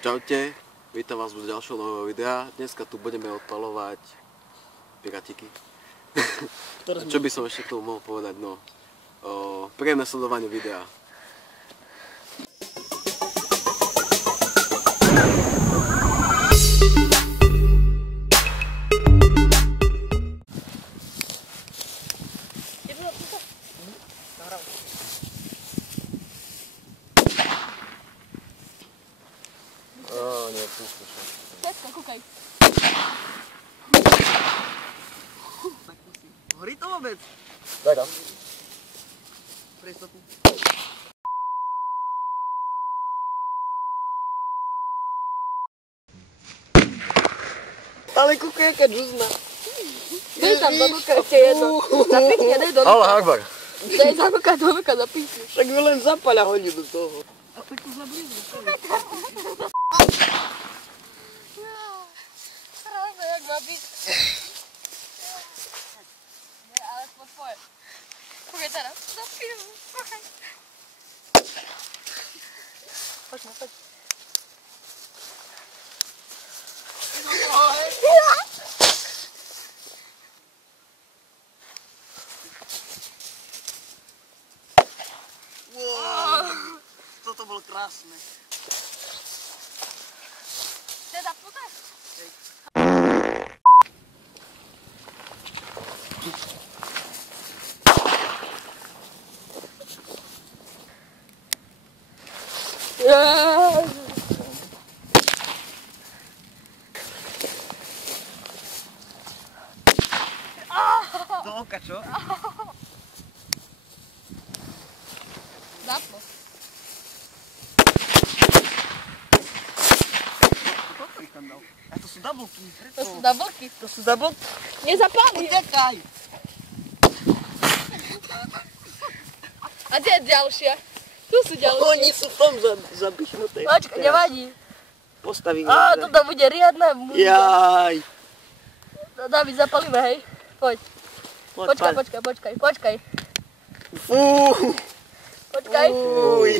Čaute, vítam vás u ďalšieho nového videa. Dneska tu budeme odpaľovať piratiky. Čo by som ešte k tomu mohol povedať? No, príjemné sledovanie videa. Nie, pusto sa. Teska, kúkaj. Horí to vôbec? Daj tam. Pre istotu. Ale kúkaj, jaká džuzna. Dej tam do nuka ešte jedno. Zapíchne, dej do nuka. Allah Akbar. Dej do nuka, zapíchne. Však mi len zapáľa hodí do toho. A poď tu zablíznu. Hrozné, jak má byť. Nie, ale spod tvoje. Kúkaj teraz. Zapíchnu. Kúkaj. Poď ma, poď. Toto bolo krásne. Teda puta? Do oka, čo? Zaplo. A to sú dablky. To sú dablky. To sú dablky. Nezapáli. Utekaj. A kde je ďalšia? Tu sú ďalšie. Oni sú v tom zapichnuté. Počkaj, nevadí. Postavím. Toto bude riadna muzika. Jaj. No, David, zapalíme, hej. Poď. Počkaj. Fú. Počkaj. Uj.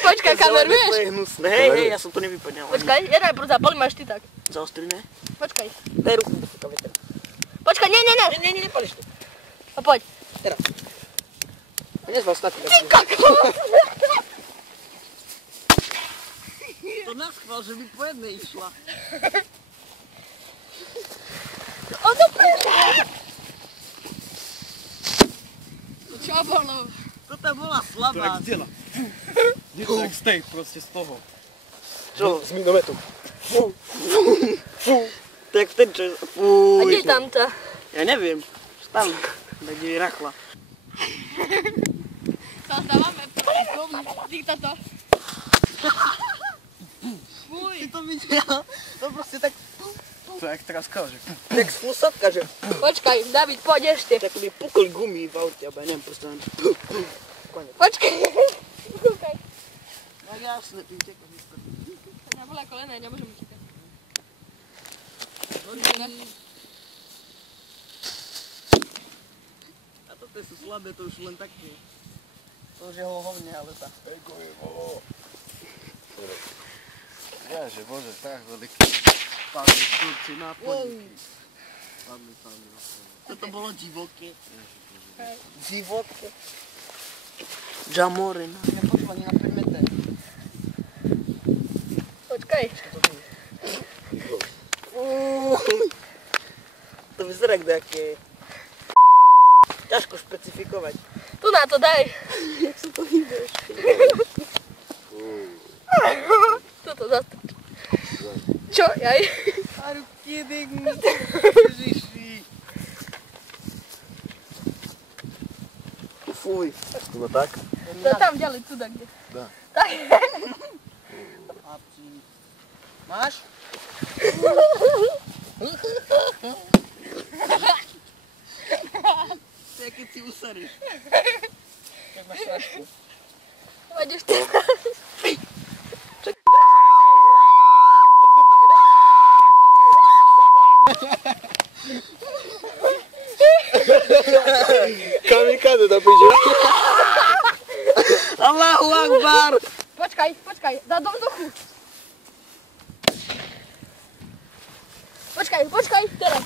Počkaj, kameruješ? To je hnusné. Hej, ja som to nevypadňal. Počkaj, ja najprv zapalím, až ty tak. Zaostríme. Počkaj. Daj ruku. Počkaj, nie. Nie, nepališ to. A poď. Teraz. A nezval statik. To naschval, že by po jednej išla. O, to prečo? Čo bolo? Toto bola slabá. Tak zdieľa. Je to jak steak proste z toho. Čo? Z minometu. To jak vtedy, čo... A Fúj. kde je tamta? Ja neviem. Tam. Tak je rachla. To zdávame. Dýchta to. Fuj. Ty to videl? To proste tak... To je jak teraz že... Tak z fúsatka, že... Počkaj, David, poď ešte. Tak by pukli gumy v aute, alebo ja neviem, proste len... Počkaj. Kúkaj. No jasne, ty utekaj. Ja bola kolena, ja nemôžem utekať. A toto sú slabé, to už len také. To už je hovne, ale tá. Ježe, bože, tak veľký. Padli kurci na podniky. Padli. Toto bolo divoké. Divoké. Jamore, no. Nepočúva ani na 5 meter. Počkaj. To vyzerá jak nejaké... Ťažko špecifikovať. Tu na to daj. Jak sa to hýbeš? Toto zastrč. Čo, jaj? Are you kidding me? Ježiši. Fuj. No tak? To tam ďalej, tu da kde. Dá. Tak. Máš? To je keď si usaríš. Tak máš strašku. Poď už teraz. Kamikaze to píše. Allahu Akbar! Počkaj, dá do vzduchu. počkaj, teraz.